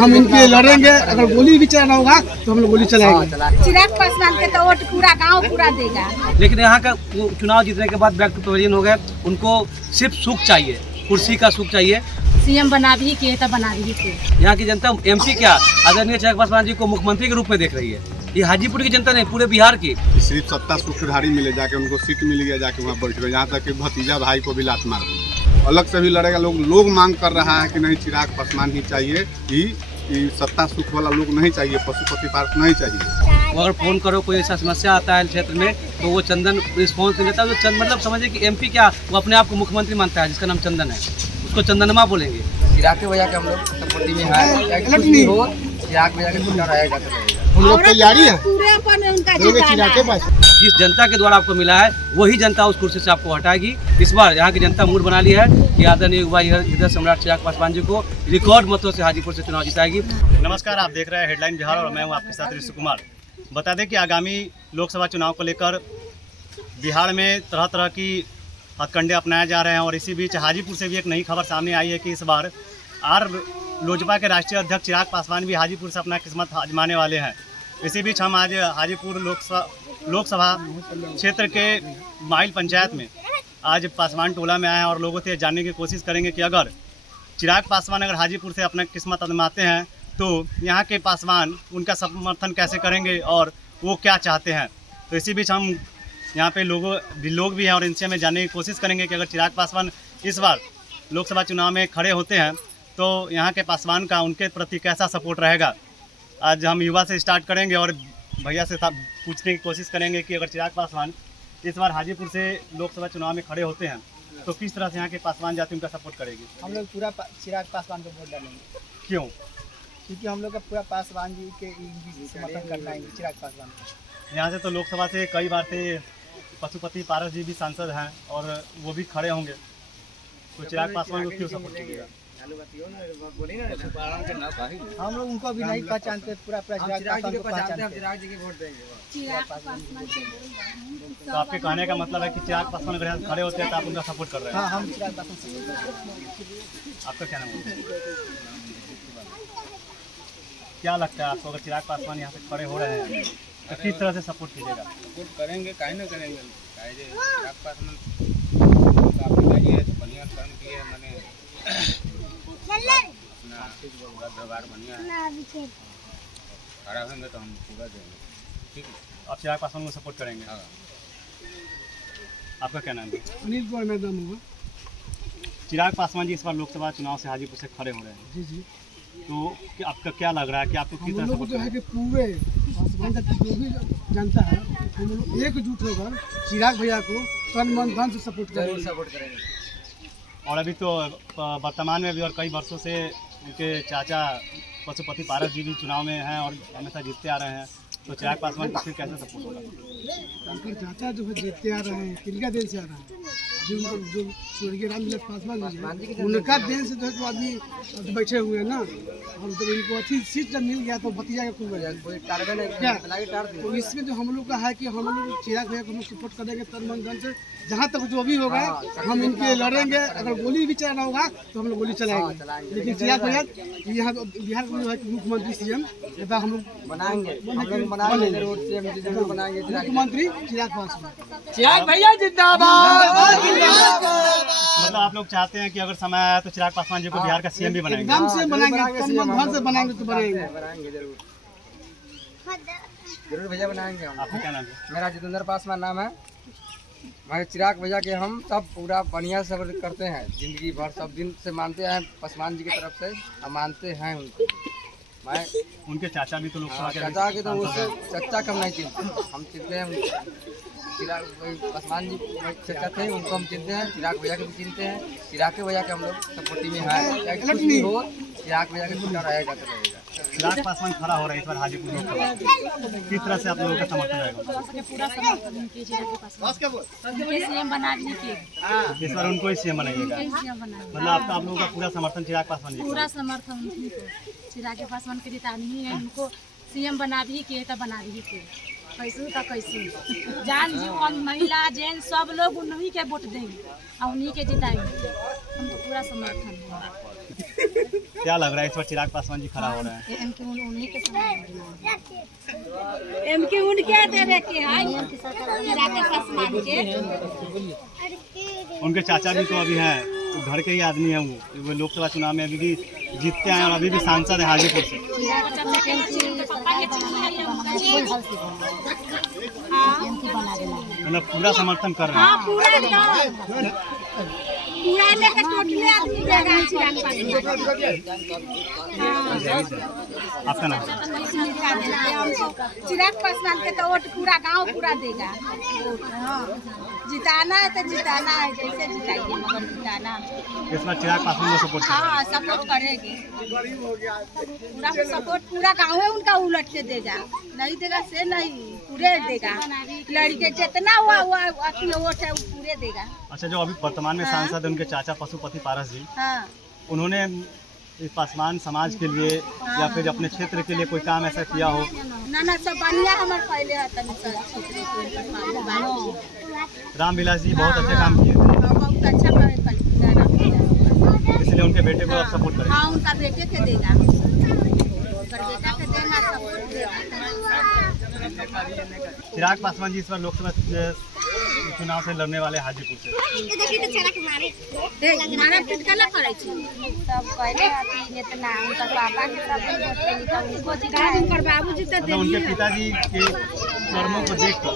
हम इनके लिए लड़ेंगे। अगर गोली भी चलाना होगा तो हम लोग गोली चलाएंगे। चिराग पासवान के तो वोट पूरा गांव पूरा देगा। लेकिन यहाँ का चुनाव जीतने के बाद बैक टू पवेलियन हो गए। उनको सिर्फ सुख चाहिए, कुर्सी का सुख चाहिए। सीएम बना भी के तो बना भी के। यहाँ की जनता एमपी क्या आदरणीय चिराग पासवान जी को मुख्यमंत्री के रूप में देख रही है। ये हाजीपुर की जनता नहीं, पूरे बिहार की। सिर्फ सत्ता सुखधारी मिले, जाके उनको सीट मिल गया, जाके वहाँ बैठ गए। यहाँ तक कि भतीजा भाई को भी लात मार दी। अलग से भी लड़ेगा। लोग मांग कर रहा है कि नहीं, चिराग पासवान ही चाहिए। कि सत्ता सुख वाला लोग नहीं चाहिए, पशुपति पार्क नहीं चाहिए। अगर फोन करो कोई ऐसा समस्या आता है क्षेत्र में तो वो चंदन रिस्पॉन्स नहीं देता। तो मतलब समझिए कि एमपी क्या, वो अपने आप को मुख्यमंत्री मानता है, जिसका नाम चंदन है, उसको चंदनमा बोलेंगे। चिराग के वजह के हम लोग सपोर्टिव में है। चिराग वजह के चुनाव रहेगा हम लोग तैयारी है चिराग के पास। जिस जनता के द्वारा आपको मिला है वही जनता उस कुर्सी से आपको हटाएगी। इस बार यहाँ की जनता मूड बना ली है कि आदरणीय युवा हृदय सम्राट चिराग पासवान जी को रिकॉर्ड मतों से हाजीपुर से चुनाव जिताएगी। नमस्कार, आप देख रहे हैं हेडलाइन बिहार और मैं हूँ आपके साथ ऋषि कुमार। बता दें कि आगामी लोकसभा चुनाव को लेकर बिहार में तरह तरह की हथकंडे अपनाए जा रहे हैं और इसी बीच हाजीपुर से भी एक नई खबर सामने आई है कि इस बार लोजपा के राष्ट्रीय अध्यक्ष चिराग पासवान भी हाजीपुर से अपना किस्मत आजमाने वाले हैं। इसी बीच हम आज हाजीपुर लोकसभा क्षेत्र के माइल पंचायत में आज पासवान टोला में आए हैं और लोगों से जानने की कोशिश करेंगे कि अगर चिराग पासवान अगर हाजीपुर से अपना किस्मत आजमाते हैं तो यहाँ के पासवान उनका समर्थन कैसे करेंगे और वो क्या चाहते हैं। तो इसी बीच हम यहाँ पे लोग भी हैं और इनसे हमें जानने की कोशिश करेंगे कि अगर चिराग पासवान इस बार लोकसभा चुनाव में खड़े होते हैं तो यहाँ के पासवान का उनके प्रति कैसा सपोर्ट रहेगा। आज हम युवा से स्टार्ट करेंगे और भैया से पूछने की कोशिश करेंगे कि अगर चिराग पासवान इस बार हाजीपुर से लोकसभा चुनाव में खड़े होते हैं तो किस तरह से यहाँ के पासवान जाति उनका सपोर्ट करेगी। हम लोग पूरा चिराग पासवान को वोट डालेंगे। क्यों? क्योंकि हम लोग का पूरा पासवान जी के समर्थन करना है चिराग पासवान को। यहाँ से तो लोकसभा से कई बार से पशुपति पारस जी भी सांसद हैं और वो भी खड़े होंगे, तो चिराग पासवान को क्यों सपोर्ट कीजिएगा? हम लोग उनको भी नहीं पहचानते, पूरा चिराग जी को पहचानते हैं। चिराग तो आपके कहने का मतलब है कि चिराग पासवान अगर यहाँ खड़े होते हैं तो आप उनका सपोर्ट कर रहे हैं। हाँ, हम चिराग पासवान। आपका क्या नाम है? क्या लगता है आपको अगर चिराग पासवान यहाँ से खड़े हो रहे हैं तो किस तरह से सपोर्ट कीजिएगा? सपोर्ट करेंगे, काहे ना करेंगे। चिराग पासवान काफी है, बढ़िया काम किए, मैंने व्यवहार बढ़िया है। खड़ा होंगे तो हम पूरा देंगे। ठीक है, आप चिराग पासवान को सपोर्ट करेंगे। हाँ। आपका क्या नाम है? अनिल कुमार मैदान होगा। चिराग पासवान जी इस बार लोकसभा चुनाव से हाजीपुर से खड़े हो रहे हैं, जी जी। तो आपका क्या लग रहा है कि आपको किस तरह हम लोग सपोर्ट जो है करेंगे? कि पूरे पासवान का जो भी जनता है हम लोग एकजुट होकर चिराग भैया को तन मन धन से सपोर्ट करेंगे। और अभी तो वर्तमान में भी और कई वर्षों से उनके चाचा पशुपति पारस जी भी चुनाव में हैं और हमेशा जीतते आ रहे हैं, तो चिराग पासवान को फिर कैसे सपोर्ट होगा? उनके चाचा जो है जीतते आ रहे हैं, किनका देन से आ रहा है, जो स्वर्गीय रामविलास पासवान जी हैं, उनका देन से जो है आदमी बैठे हुए हैं ना। और जब इनको अच्छी सीट जब मिल गया तो भतीजा का क्या, तो इसमें जो हम लोग का है कि हम लोग चिराग भैया को हम सपोर्ट करेंगे तन मन धन से। जहाँ तक जो भी होगा हम इनके लिए लड़ेंगे। अगर गोली भी चलाना होगा तो हम लोग गोली चलाएंगे। लेकिन चिराग भैया यहाँ बिहार में जो है मुख्यमंत्री सीएम हम लोग बनाएंगे, मुख्यमंत्री चिराग पासवान। चिराग भैया जिंदाबाद। मतलब आप लोग चाहते हैं कि अगर समय आया तो चिराग पासवान जी को बिहार का सीएम भी बनाएंगे? एकदम से बनाएंगे, तन मन धन से बनाएंगे तो बनाएंगे। जरूर भैया बनाएंगे। आपका क्या नाम है? मेरा जितेंद्र पासवान नाम है। मैं चिराग भैया के हम सब पूरा बढ़िया सब करते हैं, जिंदगी भर सब दिन से मानते हैं पासवान जी की तरफ से, हम मानते हैं उनको। मैं उनके चाचा भी तो लोकसभा के चाचा के तो उससे चचा कम नहीं चिंते, हम चिंते हैं चिराग पासवान जी चचा थे, उनको हम चिंते हैं। चिराग भैया के भी चिंते हैं। चिराग के भैया के हम लोग सपोर्टिव में है। चिराग भैया के चुनाव रहेगा तो रहेगा। चिराग पासवान खड़ा हो रहा है इस बार हाजीपुर लोकसभा, किस तरह से आप लोगों का समर्थन रहेगा? पूरा समर्थन सीएम बना भी के। इस बार उनको ही सीएम बनाइएगा, मतलब आपका आप लोगों का पूरा समर्थन चिराग पासवान जी को? पूरा समर्थन उनको चिराग पासवान के जितानी है। उनको सीएम बना भी के तो बना भी के, कैसे तो कैसे जान जीवन महिला जेंट्स सब लोग उन्हीं के वोट देंगे और उन्हीं के जिताएंगे। हमको पूरा समर्थन है। क्या लग रहा है इस बार चिराग पासवान जी खड़ा हो रहे हैं? एमके उनके देवे के है चिराग पासवान के। उनके चाचा भी तो अभी हैं, तो घर के ही आदमी हैं वो लोकसभा चुनाव में अभी भी जीतते हैं और अभी भी सांसद है हाजीपुर से। मतलब पूरा समर्थन कर रहे हैं। पूरा लेकर टोटली आदमी देगा चिराग आपका नाम? चिराग पासवान के तो वोट पूरा गांव पूरा देगा। जिताना है तो जिताना है, जैसे जिताइए मगर जिताना। इस बार चिराग पासवान को सपोर्ट हाँ सपोर्ट करेंगे, पूरा सपोर्ट पूरा गाँव उनका उलट के देगा। नहीं देगा से नहीं, पूरे देगा। लड़के जितना हुआ वोट है वो पूरे देगा। अच्छा, जो अभी वर्तमान में सांसद है उनके चाचा पशुपति पारस जी, हाँ उन्होंने इस पासवान समाज के लिए या फिर अपने क्षेत्र के लिए कोई काम ऐसा किया हो? ना सब बढ़िया हमारे पहले है तनी रामविलास जी बहुत अच्छे काम किए थे, बहुत अच्छा इसलिए उनके बेटे को आप सपोर्ट करें। हाँ उनका बेटे के देगा, बेटा के देगा सपोर्ट देगा। चिराग पासवान जी इस बार लोकसभा चुनाव से लड़ने वाले हाजीपुर से। उनके पिताजी के कर्मों को देखकर,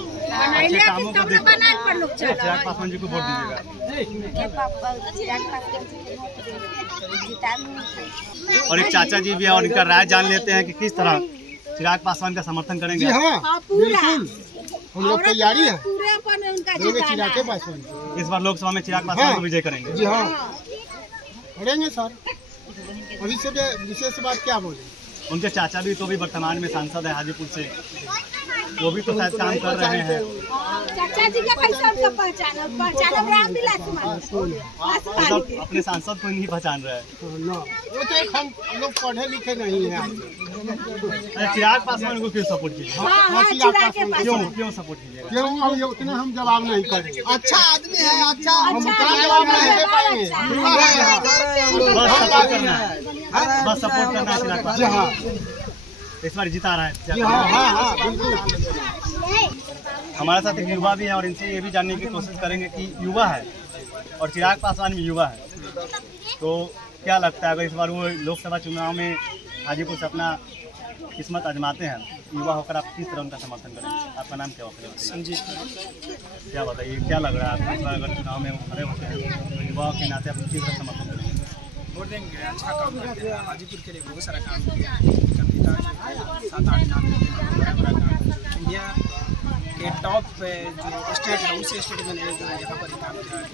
अच्छे कामों को देखकर चिराग पासवान जी को वोट दीजिएगा। और एक चाचा जी भी है और इनका राय जान लेते हैं कि किस तरह चिराग पासवान का समर्थन करेंगे। हाँ बिल्कुल, हम लोग तैयारी है चिराग पासवान। इस बार लोकसभा में चिराग पासवान को विजय करेंगे। जी हाँ करेंगे सर, अभी से विशेष बात क्या बोले। उनके चाचा भी तो भी वर्तमान में सांसद है हाजीपुर से, वो भी तो शायद काम कर रहे हैं। चाचा जी का कैसे हमको पहचान रामविलास मतलब अपने सांसद को नहीं पहचान रहे हैं। वो तो हम लोग पढ़े लिखे नहीं है। चिराग पासवान को क्यों सपोर्ट कीजिए? क्यों सपोर्ट कीजिए? क्यों उतना हम जवाब नहीं करेंगे। अच्छा आदमी है, अच्छा हम जवाब नहीं दे पाएंगे। बस सपोर्ट करना है, बस सपोर्ट करना है चिराग पासवान। इस बार जिता रहा है। हमारे साथ एक युवा भी है और इनसे ये भी जानने की कोशिश करेंगे कि युवा है और चिराग पासवान भी युवा है, तो क्या लगता है अगर इस बार वो लोकसभा चुनाव में हाजीपुर से अपना किस्मत आजमाते हैं, युवा होकर आप किस तरह उनका समर्थन करेंगे? आपका नाम क्या होगा? संजीत। क्या बताइए, क्या लग रहा है आपको इस बार अगर चुनाव में खड़े होते हैं तो युवाओं के नाते आप किस तरह समर्थन करेंगे? वोट देंगे, अच्छा काम करते हैं। हाजीपुर के लिए बहुत सारा काम किया है। 7-8 काम इंडिया के टॉप जो स्टेट है उसी स्टेट में नहीं जो है यहाँ पर काम किया है।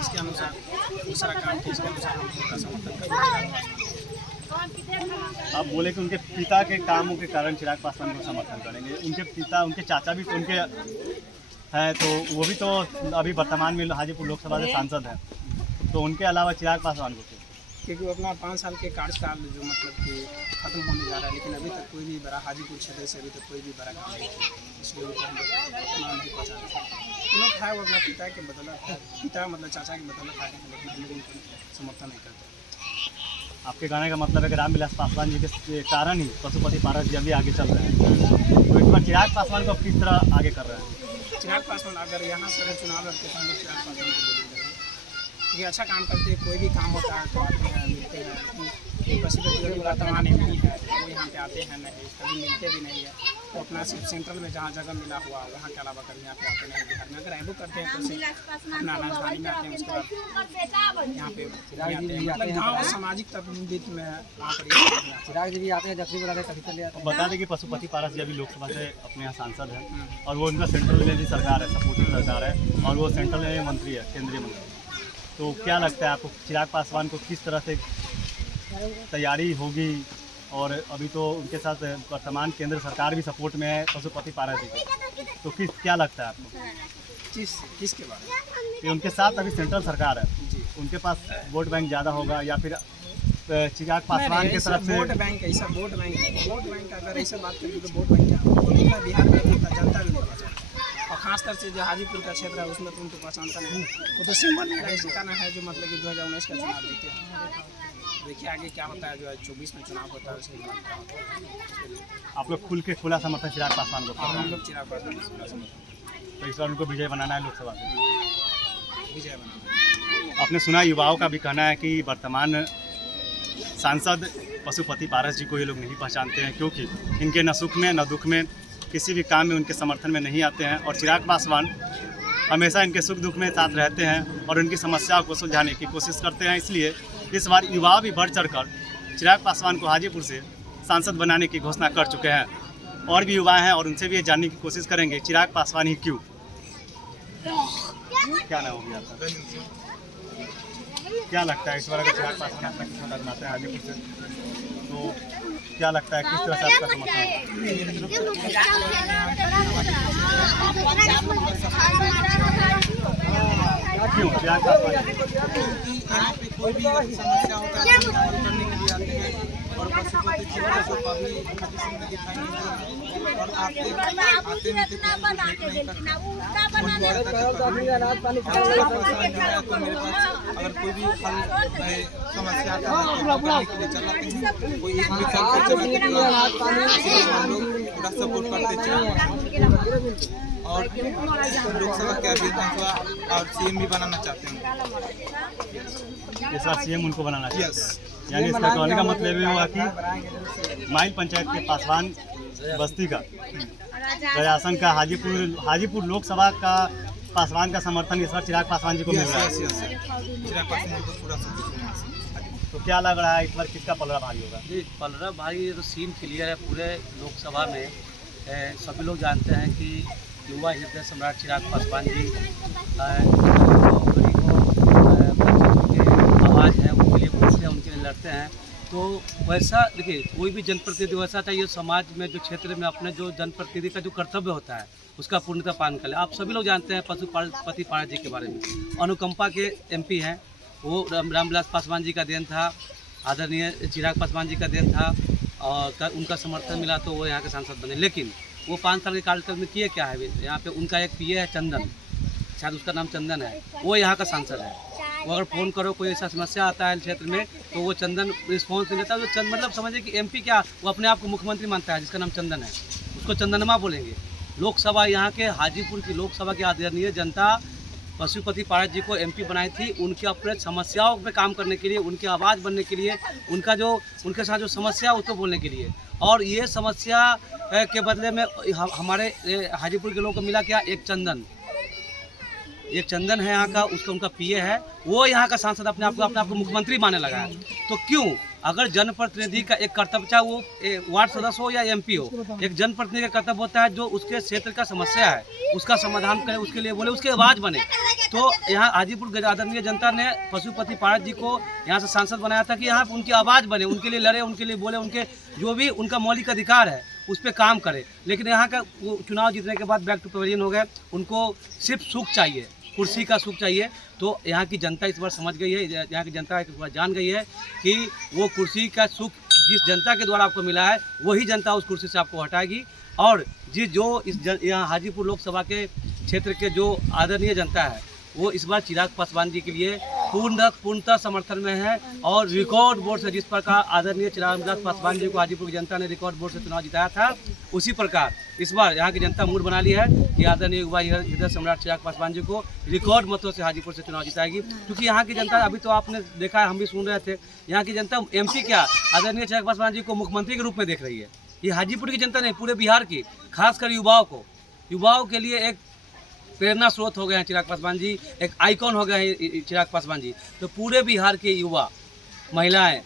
इसके अनुसार बहुत सारा काम किया, इसके अनुसार हम उनका समर्थन करेंगे। आप बोले कि उनके पिता के कामों के कारण चिराग पासवान को समर्थन करेंगे। उनके पिता, उनके चाचा भी तो उनके हैं, तो वो भी तो अभी वर्तमान में हाजीपुर लोकसभा से सांसद हैं, तो उनके अलावा चिराग पासवान को क्योंकि वो अपना 5 साल के कार्यकाल जो मतलब कि खत्म होने जा रहा है, लेकिन अभी तक कोई भी बड़ा हाजीपुर क्षेत्र से अभी तक कोई भी बड़ा काम नहीं किया, इसलिए उनको हम लोग नाम नहीं पहचान सकते। लोग है वो अपना पिता के बदौलत, पिता मतलब चाचा के बदौलत आए हैं, लेकिन हम लोग उनको समर्थन नहीं करते। आपके कहने का मतलब है कि रामविलास पासवान जी के कारण ही पशुपति पारस जी अभी आगे चल रहे हैं, तो इस बार चिराग पासवान को किस तरह आगे कर रहे हैं? चिराग पासवान अगर यहाँ से अगर चुनाव लड़ते हैं तो चिराग पासवान को बोलेंगे, क्योंकि अच्छा काम करते हैं। कोई भी काम होता है तो आते हैं, मिलते हैं। पशुपति वर्तमान MP है, वो यहाँ पे आते हैं नहीं, कभी मिलते भी नहीं है। तो अपना सिर्फ सेंट्रल में जहाँ जगह मिला हुआ वहाँ के अलावा कभी यहाँ पे आते नहीं। बिहार में अगर एबो करते हैं तो सिर्फ अपना राजधानी में आते हैं, उसके बाद यहाँ पे आते हैं। मतलब गाँव सामाजिक तबदीली में चिराग जी भी आते हैं, जब भी बुलाते कभी चले आते हैं। बता दें कि पशुपति पारस जी अभी लोकसभा से अपने यहाँ सांसद हैं और वो उनका सेंट्रल में भी सरकार है, सपोर्टिव सरकार है और वो सेंट्रल में मंत्री है, केंद्रीय मंत्री। तो क्या लगता है आपको चिराग पासवान को किस तरह से तैयारी होगी? और अभी तो उनके साथ वर्तमान केंद्र सरकार भी सपोर्ट में है पशुपति पारस जी, तो क्या लगता है आपको? किसके बारे में? कि उनके साथ अभी सेंट्रल सरकार है, उनके पास वोट बैंक ज़्यादा होगा या फिर चिराग पासवान की तरफ से वोट बैंक? ऐसा वोट बैंक अगर ऐसा बात करें तो वोट बैंक क्या होगा? बिहार में जनता भी नहीं पहचान, और खासकर से जो हाजीपुर का क्षेत्र है उसमें तो उनको पहचानता नहीं। वो तो सिंबल में रह चुका ना है जो मतलब कि 2019 का चुनाव जीते हैं। देखिए आगे क्या होता है, जो है 24 में चुनाव होता है उसके बाद क्या होता है। आप लोग खुल के खुला समर्थन चिराग पासवान को कर रहे हम हैं। लोग चिराग पासवान को पूरा समर्थन, तो इस बार उनको विजय बनाना है लोकसभा में। विजय बनाना। आपने सुना युवाओं का भी कहना है कि वर्तमान सांसद पशुपति पारस जी को ये लोग नहीं पहचानते हैं, क्योंकि इनके न सुख में न दुख में किसी भी काम में उनके समर्थन में नहीं आते हैं। और चिराग पासवान हमेशा इनके सुख दुख में साथ रहते हैं और उनकी समस्याओं को सुलझाने की कोशिश करते हैं। इसलिए इस बार युवा भी बढ़ चढ़कर चिराग पासवान को हाजीपुर से सांसद बनाने की घोषणा कर चुके हैं। और भी युवा हैं और उनसे भी ये जानने की कोशिश करेंगे चिराग पासवान ही क्यों। क्या नाम हो गया आपका? क्या लगता है इस बार अगर चिराग पासवान अपना किस्मत आजमाते हैं हाजीपुर से, तो क्या लगता है किस तरह से आपका समर्थन क्यों चिराग पासवान? क्योंकि यहाँ पे कोई भी समस्या होता है तो हल करने के लिए आते हैं और पशुपति जी को पब्लिक किसी में दिखाई नहीं देता और आते में किसी को भेंट नहीं करता। तो मेरे पास अगर कोई भी हल समस्या का हल करने के लिए चलाते हैं, कोई एक विकल्प चलाते हैं, हम लोग पूरा सपोर्ट करते हैं और लोकसभा के विधानसभा और सीएम भी बनाना चाहते हैं। इस बार सीएम उनको बनाना चाहते हैं। यानी इसका कहने का मतलब ये हुआ कि माइल पंचायत के पासवान बस्ती का प्रशासन का हाजीपुर लोकसभा का पासवान का समर्थन इस बार चिराग पासवान जी को मिल रहा है। चिराग पासवान को पूरा सपोर्ट। तो क्या लग रहा है इस बार किसका पलड़ा भारी होगा? जी पलड़ा भारी, ये तो सीन क्लियर है पूरे लोकसभा में। सभी लोग जानते हैं कि युवा हृदय सम्राट चिराग पासवान जी गरीबों के आवाज़ है उनके लिए बोलते हैं, उनके लिए लड़ते हैं। तो वैसा देखिए कोई भी जनप्रतिनिधि वैसा चाहिए समाज में जो क्षेत्र में अपने जो जनप्रतिनिधि का जो कर्तव्य होता है उसका पूर्णतः पालन कर ले। आप सभी लोग जानते हैं पशुपति पारस जी के बारे में, अनुकंपा के एमपी हैं। वो रामविलास पासवान जी का देन था, आदरणीय चिराग पासवान जी का देन था और उनका समर्थन मिला तो वो यहाँ के सांसद बने। लेकिन वो 5 साल के कार्यकाल में किए क्या है? यहाँ पे उनका एक पीए है चंदन, शायद उसका नाम चंदन है, वो यहाँ का सांसद है। वो अगर फ़ोन करो कोई ऐसा समस्या आता है क्षेत्र में तो वो चंदन रिस्पॉन्स नहीं लेता। तो मतलब समझिए कि एमपी क्या, वो अपने आप को मुख्यमंत्री मानता है जिसका नाम चंदन है, उसको चंदनमा बोलेंगे। लोकसभा यहाँ के हाजीपुर की लोकसभा की आदरणीय जनता पशुपति पारस जी को एमपी बनाई थी उनके अपने समस्याओं पे काम करने के लिए, उनकी आवाज़ बनने के लिए, उनके साथ जो समस्या उसको बोलने के लिए। और ये समस्या के बदले में हमारे हाजीपुर के लोगों को मिला क्या? एक चंदन है यहाँ का, उसका उनका पीए है, वो यहाँ का सांसद अपने आप को मुख्यमंत्री मानने लगा है। तो क्यों? अगर जनप्रतिनिधि का एक कर्तव्य, चाहे वो वार्ड सदस्य हो या एमपी हो, एक जनप्रतिनिधि का कर्तव्य होता है जो उसके क्षेत्र का समस्या है उसका समाधान करे, उसके लिए बोले, उसकी आवाज़ बने। तो यहाँ हाजीपुर आदरणीय जनता ने पशुपति पारस जी को यहाँ से सांसद बनाया था कि यहाँ पर उनकी आवाज़ बने, उनके लिए लड़े, उनके लिए बोले, उनके जो भी उनका मौलिक अधिकार है उस पर काम करे। लेकिन यहाँ का चुनाव जीतने के बाद बैक टू पवेलियन हो गए, उनको सिर्फ सुख चाहिए, कुर्सी का सुख चाहिए। तो यहाँ की जनता इस बार समझ गई है, यहाँ की जनता इस बार जान गई है कि वो कुर्सी का सुख जिस जनता के द्वारा आपको मिला है वही जनता उस कुर्सी से आपको हटाएगी। और यहाँ हाजीपुर लोकसभा के क्षेत्र के जो आदरणीय जनता है वो इस बार चिराग पासवान जी के लिए पूर्णतः समर्थन में है। और रिकॉर्ड वोट से जिस प्रकार आदरणीय चिराग पासवान जी को हाजीपुर की जनता ने रिकॉर्ड वोट से चुनाव जिताया था, उसी प्रकार इस बार यहाँ की जनता मूड बना ली है कि आदरणीय युवा हृदय सम्राट चिराग पासवान जी को रिकॉर्ड मतों से हाजीपुर से चुनाव जिताएगी। क्योंकि यहाँ की जनता, अभी तो आपने देखा है, हम भी सुन रहे थे, यहाँ की जनता एमपी क्या आदरणीय चिराग पासवान जी को मुख्यमंत्री के रूप में देख रही है। ये हाजीपुर की जनता नहीं, पूरे बिहार की, खासकर युवाओं के लिए एक प्रेरणा स्रोत हो गए हैं चिराग पासवान जी, एक आइकॉन हो गए हैं चिराग पासवान जी। तो पूरे बिहार के युवा, महिलाएं,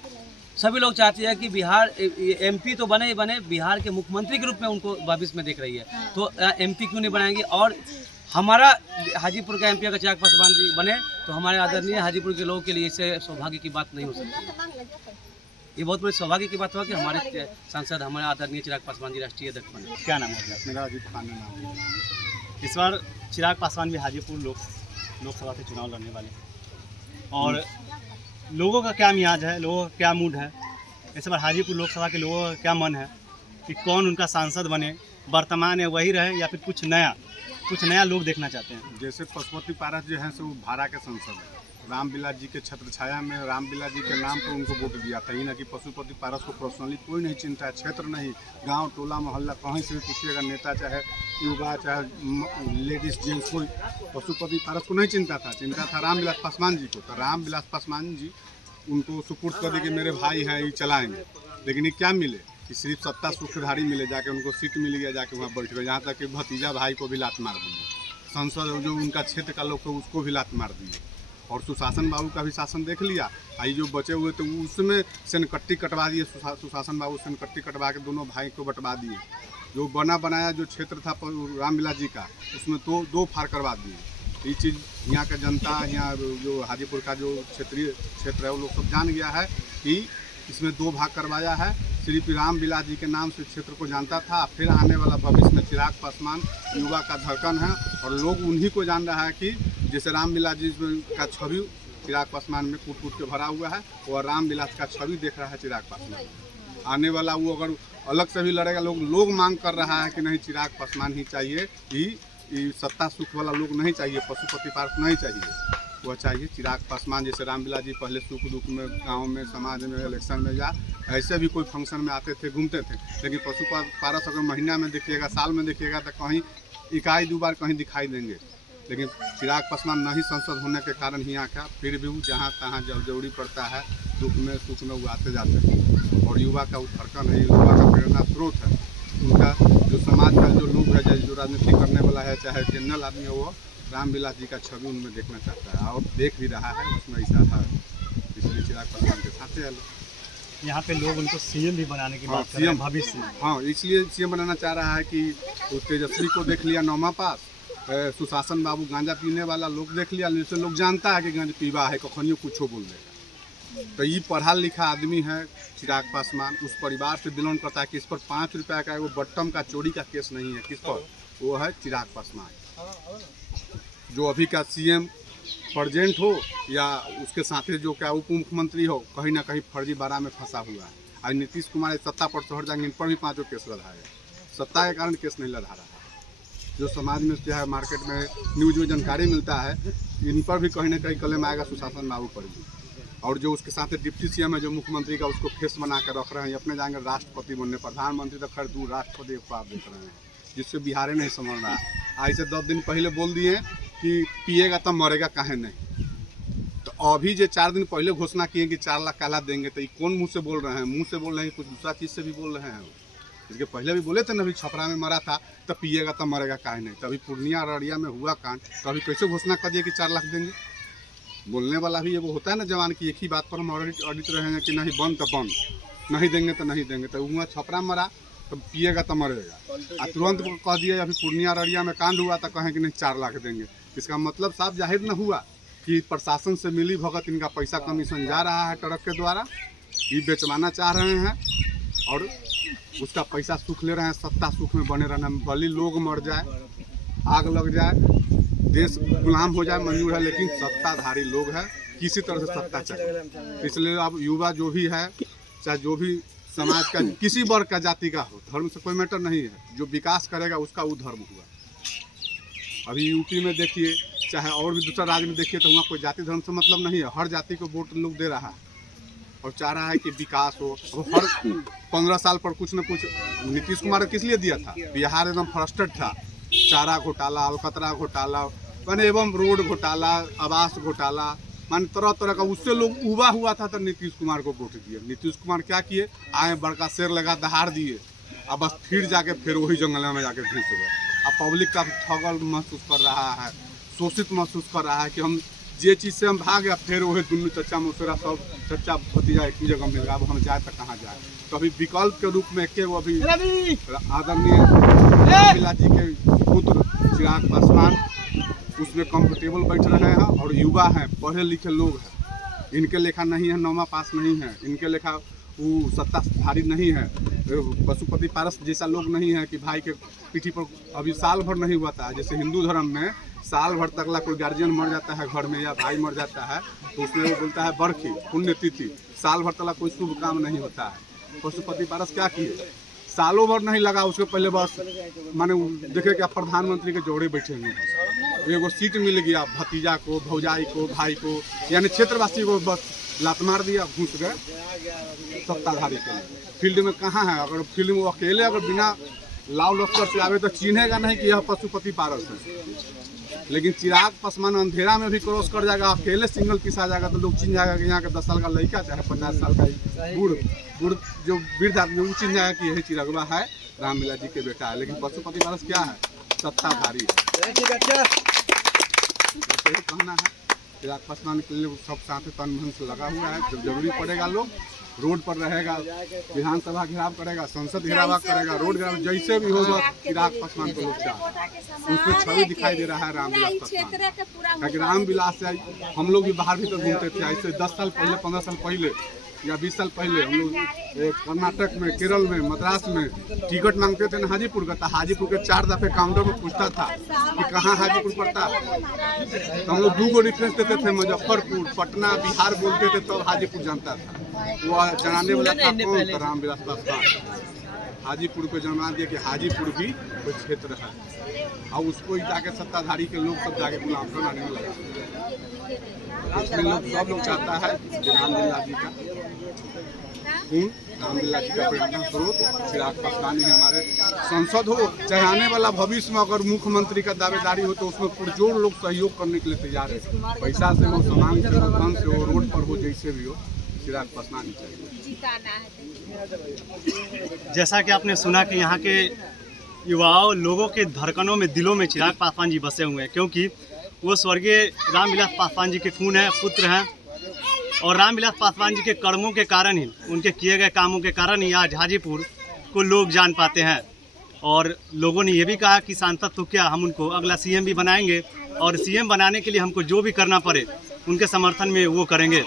सभी लोग चाहते हैं कि बिहार एमपी तो बने ही बने, बिहार के मुख्यमंत्री के रूप में उनको भविष्य में देख रही है। तो एमपी क्यों नहीं बनाएंगे? और हमारा हाजीपुर का एमपी अगर चिराग पासवान जी बने तो हमारे आदरणीय हाजीपुर के लोगों के लिए इससे सौभाग्य की बात नहीं हो सकती। ये बहुत बड़ी सौभाग्य की बात हुआ कि हमारे सांसद, हमारे आदरणीय चिराग पासवान जी राष्ट्रीय अध्यक्ष बने। क्या नाम है? मेरा अजीत खान नाम है। इस बार चिराग पासवान भी हाजीपुर लोकसभा से चुनाव लड़ने वाले हैं और लोगों का क्या मिजाज है, लोगों का क्या मूड है, इस बार हाजीपुर लोकसभा के लोगों का क्या मन है कि कौन उनका सांसद बने, वर्तमान है वही रहे या फिर कुछ नया लोग देखना चाहते हैं। जैसे पशुपति पारस जो हैं सो भाड़ा के सांसद हैं, रामविलास जी के छत्र छाया में रामविलास जी के नाम पर उनको वोट दिया था। ये ना कि पशुपति पारस को पर्सनली कोई नहीं चिंता है, क्षेत्र नहीं, गांव टोला मोहल्ला कहीं से भी पूछिएगा, नेता चाहे युवा चाहे लेडीज जेंट्स, कोई पशुपति पारस को नहीं चिंता था। चिंता था रामविलास पासवान जी को। तो रामविलास पासवान जी उनको सुपुर्द कर दे कि मेरे भाई हैं, ये चलाएंगे। लेकिन ये क्या मिले कि सिर्फ सत्ता सूत्रधारी मिले, जाके उनको सीट मिल गया, जाके वहाँ बैठ गए। यहाँ तक कि भतीजा भाई को भी लात मार दिए, संसद जो उनका क्षेत्र का लोग थे उसको भी लात मार दिए। और सुशासन बाबू का भी शासन देख लिया। आई जो बचे हुए थे उसमें सेनकट्टी कटवा दिए, सुशासन बाबू सेनकट्टी कटवा के दोनों भाई को बंटवा दिए। जो बना बनाया जो क्षेत्र था रामविलास जी का, उसमें दो फार करवा दिए। ये चीज़ यहाँ का जनता, यहाँ जो हाजीपुर का जो क्षेत्रीय क्षेत्र है वो लोग सब जान गया है कि इसमें 2 भाग करवाया है। सिर्फ रामविलास जी के नाम से क्षेत्र को जानता था। फिर आने वाला भविष्य में चिराग पासवान युवा का धड़कन है और लोग उन्हीं को जान रहा है कि जैसे रामविलास जी का छवि चिराग पासवान में कूट कूट के भरा हुआ है, और रामविलास का छवि देख रहा है चिराग पासवान। आने वाला वो अगर अलग से भी लड़ेगा, लोग मांग कर रहा है कि नहीं चिराग पासवान ही चाहिए, ये सत्ता सुख वाला लोग नहीं चाहिए, पशुपति पार्क नहीं चाहिए, वह चाहिए चिराग पासवान। जैसे रामविलास जी पहले सुख दुख में गांव में समाज में इलेक्शन में या ऐसे भी कोई फंक्शन में आते थे, घूमते थे। लेकिन पशुपति पारस अगर महीना में देखिएगा, साल में देखिएगा तो कहीं 1-2 बार कहीं दिखाई देंगे। लेकिन चिराग पासवान नहीं संसद होने के कारण ही आकर फिर भी वो जहाँ तहाँ जब जरूरी पड़ता है, दुख में सुख में वो आते जाते हैं। और युवा का धड़कन है, युवा का प्रेरणा स्रोत है। उनका जो समाज का जो लोग है, जो राजनीति करने वाला है, चाहे जनरल आदमी है, वो रामविलास जी का छवि उनमें देखना चाहता है और देख भी रहा है, उसमें ऐसा है। इसलिए चिराग पासवान के साथ है। यहाँ पे लोग उनको सीएम भी बनाने की बात कर रहे हैं भविष्य में। हाँ, इसलिए सीएम बनाना चाह रहा है कि उस तेजस्वी को देख लिया 9वां पास, सुशासन बाबू गांजा पीने वाला लोग देख लिया, जिससे लोग जानता है कि गांजा पीवा है, कखनियों कुछ बोल देगा। तो ये पढ़ा लिखा आदमी है चिराग पासवान, उस परिवार से बिलोंग करता है कि इस पर 5 रुपया का वो बट्टम का चोरी का केस नहीं है। किस पर? वो है चिराग पासवान, जो अभी का सीएम प्रेजेंट हो या उसके साथ जो क्या उप मुख्यमंत्री हो, कहीं ना कहीं फर्जी बारा में फंसा हुआ है। आज नीतीश कुमार सत्ता पर चढ़ जाएंगे, इन पर भी 5 केस लड़ा है। सत्ता के कारण केस नहीं लड़ा रहा है। जो समाज में जो है मार्केट में न्यूज में जानकारी मिलता है, इन पर भी कहीं ना कहीं कलम आएगा सुशासन बाबू पर भी। और जो उसके साथ डिप्टी सीएम है जो मुख्यमंत्री का, उसको फेस बना कर रख रहे हैं, अपने जाएंगे राष्ट्रपति बनने, प्रधानमंत्री तो खैर दूर, राष्ट्रपति को आप देख रहे हैं, जिससे बिहार नहीं समझ रहा है। आज से 10 दिन पहले बोल दिए कि पिएगा तब मरेगा काहे नहीं। तो अभी जो 4 दिन पहले घोषणा किए कि 4 लाख काला देंगे, तो ये कौन मुंह से बोल रहे हैं? मुंह से बोल रहे हैं, कुछ दूसरा चीज़ से भी बोल रहे हैं। इसके पहले भी बोले थे ना, अभी छपरा में मरा था, तब पिएगा तब मरेगा काहे नहीं। तभी पूर्णिया अररिया में हुआ कांड, तो अभी कैसे घोषणा कर दिए कि 4 लाख देंगे? बोलने वाला भी ये वो होता है ना जवान की, एक ही बात पर हम अडित रहे हैं कि नहीं बंद तो बंद, नहीं देंगे तो नहीं देंगे। तो वहाँ छपरा मरा तो पिएगा तो मरेगा, और तुरंत कह दिए अभी पूर्णिया अररिया में कांड हुआ तो कहें कि नहीं 4 लाख देंगे। इसका मतलब साफ जाहिर न हुआ कि प्रशासन से मिली भगत इनका पैसा कमीशन जा रहा है ट्रक के द्वारा, ये बेचवाना चाह रहे हैं और उसका पैसा सुख ले रहे हैं, सत्ता सुख में बने रहना। भले लोग मर जाए, आग लग जाए, देश गुलाम हो जाए, मंजूर है, लेकिन सत्ताधारी लोग हैं, किसी तरह से सत्ता चाहिए। इसलिए अब युवा जो भी है, चाहे जो भी समाज का किसी वर्ग का जाति का हो, धर्म से कोई मैटर नहीं है, जो विकास करेगा उसका वो धर्म हुआ। अभी यूपी में देखिए, चाहे और भी दूसरा राज्य में देखिए, तो वहाँ कोई जाति धर्म से मतलब नहीं है, हर जाति को वोट लोग दे रहा है और चाह रहा है कि विकास हो। हर 15 साल पर कुछ न कुछ नीतीश कुमार किस लिए दिया था? बिहार एकदम फ्रस्ट्रेट था, चारा घोटाला, अलकतरा घोटाला, माने एवं रोड घोटाला, आवास घोटाला, माने तरह तरह का, उससे लोग उबा हुआ था तो नीतीश कुमार को वोट दिए। नीतीश कुमार क्या किए? आए बड़का शेर लगा दहाड़ दिए, अब बस फिर जाके फिर वही जंगल में जाके घुस गए। अब पब्लिक का ठगल महसूस कर रहा है, शोषित महसूस कर रहा है कि हम जे चीज़ से हम भाग गया, फिर वही दुनू चचा मौसेरा सब चचा भतीजा एक ही जगह मिल गया, अब हम जाए तो कहाँ जाए। तो अभी विकल्प के रूप में एक अभी आदरणीय रामविलास जी के पुत्र चिराग पासवान उसमें कंफर्टेबल बैठ रहे हैं और युवा हैं, पढ़े लिखे लोग हैं, इनके लेखा नहीं है, 9वां पास नहीं है, इनके लेखा वो सत्ताधारी नहीं है, पशुपति पारस जैसा लोग नहीं है कि भाई के पीठी पर अभी साल भर नहीं हुआ था। जैसे हिंदू धर्म में साल भर तकला कोई गार्जियन मर जाता है घर में या भाई मर जाता है तो उसमें वो बोलता है बरखी पुण्यतिथि, साल भर तक कोई शुभ काम नहीं होता है। पशुपति पारस क्या किए? सालों भर नहीं लगा, उसके पहले बस माने देखे क्या प्रधानमंत्री के जोड़े बैठे हुए, एगो सीट मिल गया, भतीजा को, भौजाई को, भाई को, यानी क्षेत्रवासी को बस लात मार दिया, घुस गए सत्ताधारी के लिए। फील्ड में कहाँ है? अगर फील्ड में वो अकेले अगर बिना लाव लश्कर से आवे तो चिन्हेगा नहीं कि यह पशुपति पारस है। लेकिन चिराग पासवान अंधेरा में भी क्रॉस कर जाएगा, अकेले सिंगल पीस आ जाएगा तो लोग चिन्ह जाएगा कि यहाँ का 10 साल का लड़का चाहे 50 साल का बूढ़ जो वृद्ध आदमी वो चिन्ह जाएगा कि यही चिरागवा है, रामलीला जी के बेटा है। लेकिन पशुपति पारस क्या है? सत्ताधारी है। यही कहना है चिराग पासवान के लिए सब साथ तन मन से लगा हुआ है। जब जरूरी पड़ेगा लोग रोड पर रहेगा, विधानसभा घेराव करेगा, संसद घेराव करेगा, रोड घेराव जैसे भी होगा चिराग पासवान को लोग चाहते। उसमें छवि दिखाई दे रहा है रामविलास पासवान। रामविलास से हम लोग भी बाहर भीतर घूमते थे। ऐसे 10 साल पहले, 15 साल पहले या 20 साल पहले हम लोग कर्नाटक में, केरल में, मद्रास में टिकट मांगते थे ना हाजीपुर का, तो हाजीपुर के 4 दफे काउंटर में पूछता था कि कहाँ हाजीपुर पड़ता है। तो हम लोग 2 रेफरेंस देते थे, मुजफ्फरपुर, पटना, बिहार बोलते थे तो हाजीपुर जानता था। वो जनाने वाला था कौन? तो रामविलास पासवान। हाजीपुर को जना दिया कि हाजीपुर भी कोई क्षेत्र है, और उसको ही जाके सत्ताधारी के लोग सब जाके गुलाम बनाने में लगा। इसमें लोग सब लोग चाहता है कि रामलीला जी का रामलीला जी का प्रेरणा स्रोत चिराग पासवान ही हमारे संसद हो, चाहे आने वाला भविष्य में अगर मुख्यमंत्री का दावेदारी हो तो उसमें पुरजोर लोग सहयोग करने के लिए तैयार है। पैसा से हो, सामान से हो, धन से हो, रोड पर हो, जैसे भी हो, चिराग पासवान ही चाहिए। जैसा कि आपने सुना कि यहाँ के युवाओं लोगों के धड़कनों में, दिलों में चिराग पासवान जी बसे हुए हैं, क्योंकि वो स्वर्गीय रामविलास पासवान जी के खून है, पुत्र हैं। और रामविलास पासवान जी के कर्मों के कारण ही, उनके किए गए कामों के कारण ही आज हाजीपुर को लोग जान पाते हैं। और लोगों ने ये भी कहा कि सांसद तो क्या, हम उनको अगला सीएम भी बनाएंगे, और सीएम बनाने के लिए हमको जो भी करना पड़े उनके समर्थन में वो करेंगे।